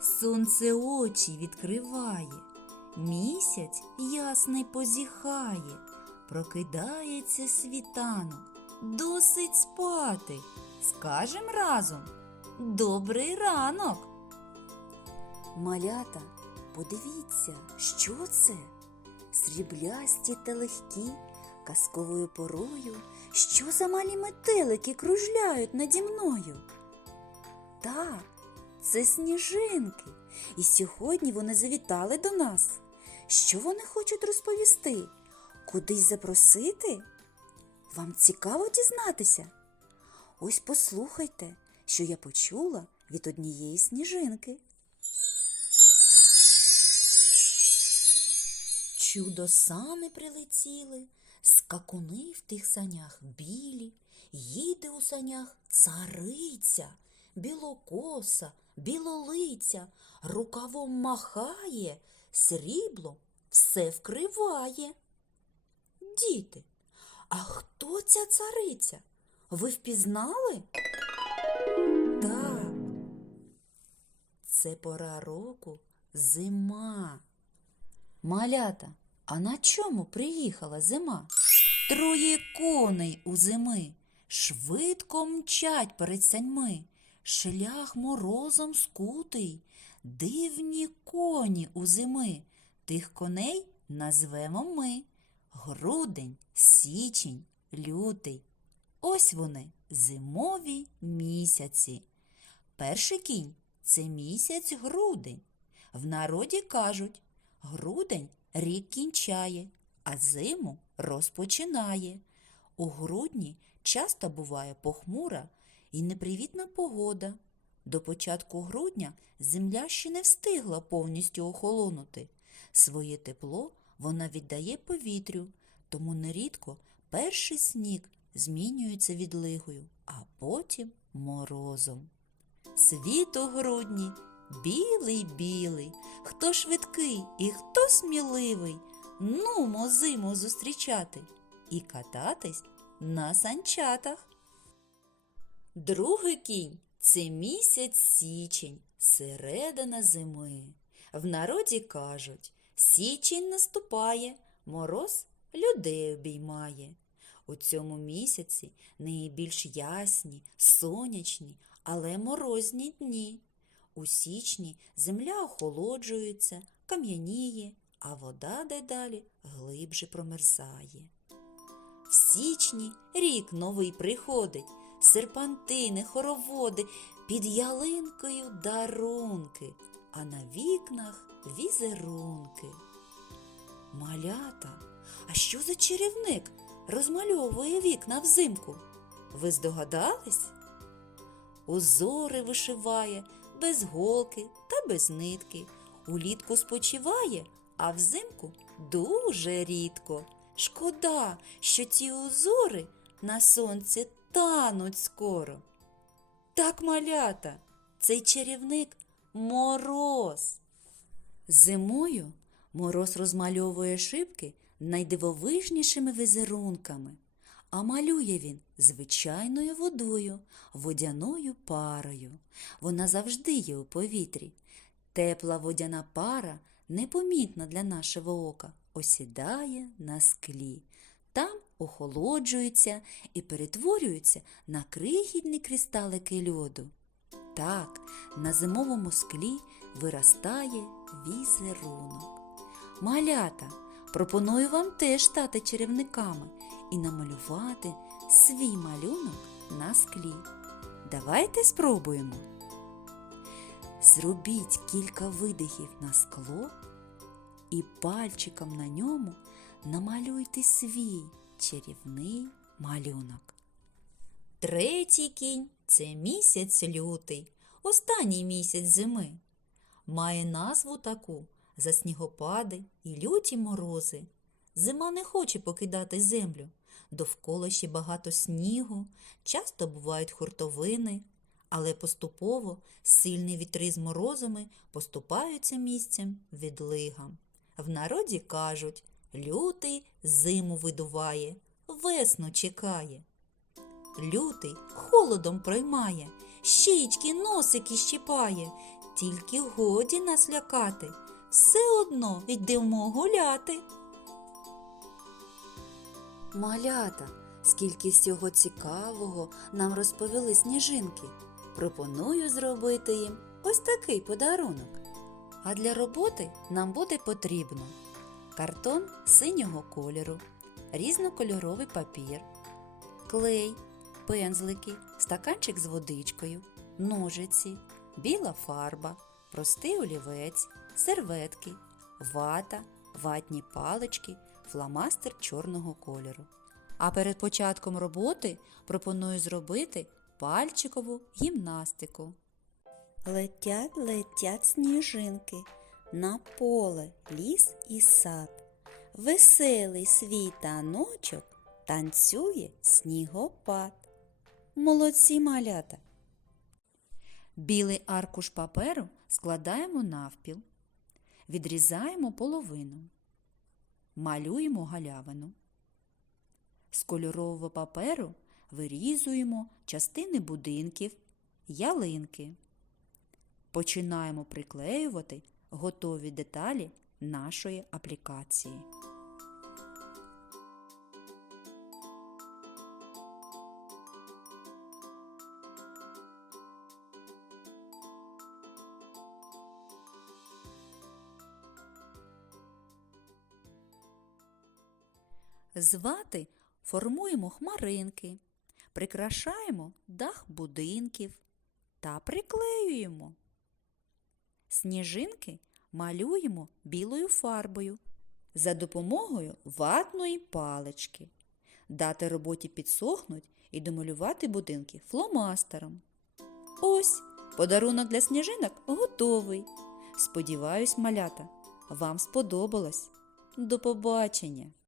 сонце очі відкриває, місяць ясний позіхає, прокидається світанок, досить спати. Скажем разом добрий ранок. Малята, подивіться, що це? Сріблясті та легкі, казковою порою, що за малі метелики кружляють наді мною? Так, це сніжинки, і сьогодні вони завітали до нас. Що вони хочуть розповісти? Кудись запросити? Вам цікаво дізнатися? Ось послухайте, що я почула від однієї сніжинки. Чудо сани прилетіли, скакуни в тих санях білі, їде у санях цариця, білокоса, білолиця, рукавом махає, сріблом все вкриває. Діти, а хто ця цариця? Ви впізнали? Так, це пора року зима. Малята, а на чому приїхала зима? Троє коней у зими, швидко мчать перед саньми, шлях морозом скутий, дивні коні у зими. Тих коней назвемо ми грудень, січень, лютий. Ось вони, зимові місяці. Перший кінь це місяць грудень. В народі кажуть, грудень рік кінчає, а зиму розпочинає. У грудні часто буває похмура і непривітна погода. До початку грудня земля ще не встигла повністю охолонути. Своє тепло вона віддає повітрю, тому нерідко перший сніг змінюється відлигою, а потім морозом. Світ у грудні білий білий, хто швидкий і хто сміливий, нумо зиму зустрічати і кататись на санчатах. Другий кінь це місяць січень, середина зими. В народі кажуть, січень наступає, мороз людей обіймає. У цьому місяці найбільш ясні, сонячні, але морозні дні. У січні земля охолоджується, кам'яніє, а вода дедалі глибше промерзає. В січні рік новий приходить, серпантини, хороводи, під ялинкою дарунки, а на вікнах візерунки. Малята, а що за чарівник розмальовує вікна взимку? Ви здогадались? Узори вишиває без голки та без нитки. Улітку спочиває, а взимку дуже рідко. Шкода, що ці узори на сонці тануть скоро. Так, малята, цей чарівник мороз. Зимою мороз розмальовує шибки найдивовижнішими візерунками, а малює він звичайною водою, водяною парою. Вона завжди є у повітрі. Тепла водяна пара, непомітна для нашого ока, осідає на склі. Там охолоджується і перетворюється на крихітні кристалики льоду. Так, на зимовому склі виростає візерунок. Малята, пропоную вам теж стати чарівниками і намалювати свій малюнок на склі. Давайте спробуємо. Зробіть кілька видихів на скло і пальчиком на ньому намалюйте свій чарівний малюнок. Третій кінь це місяць лютий, останній місяць зими. Має назву таку за снігопади і люті морози. Зима не хоче покидати землю. Довкола ще багато снігу, часто бувають хуртовини, але поступово сильні вітри з морозами поступаються місцем відлигам. В народі кажуть, лютий зиму видуває, весну чекає. Лютий холодом проймає, щічки носики щіпає, Тільки годі нас лякати, все одно йдемо гуляти. Малята, скільки всього цікавого нам розповіли сніжинки. Пропоную зробити їм ось такий подарунок. А для роботи нам буде потрібно картон синього кольору, різнокольоровий папір, клей, пензлики, стаканчик з водичкою, ножиці, біла фарба, простий олівець, серветки, вата, ватні палички, фломастер чорного кольору. А перед початком роботи пропоную зробити пальчикову гімнастику. Летять, летять сніжинки, на поле, ліс і сад. Веселий свій таночок танцює снігопад. Молодці малята! Білий аркуш паперу складаємо навпіл, відрізаємо половину, малюємо галявину. З кольорового паперу вирізуємо частини будинків, ялинки. Починаємо приклеювати готові деталі нашої аплікації. З вати формуємо хмаринки, прикрашаємо дах будинків та приклеюємо. Сніжинки малюємо білою фарбою за допомогою ватної палички. Дати роботі підсохнуть і домалювати будинки фломастером. Ось подарунок для сніжинок готовий. Сподіваюсь, малята, вам сподобалось. До побачення!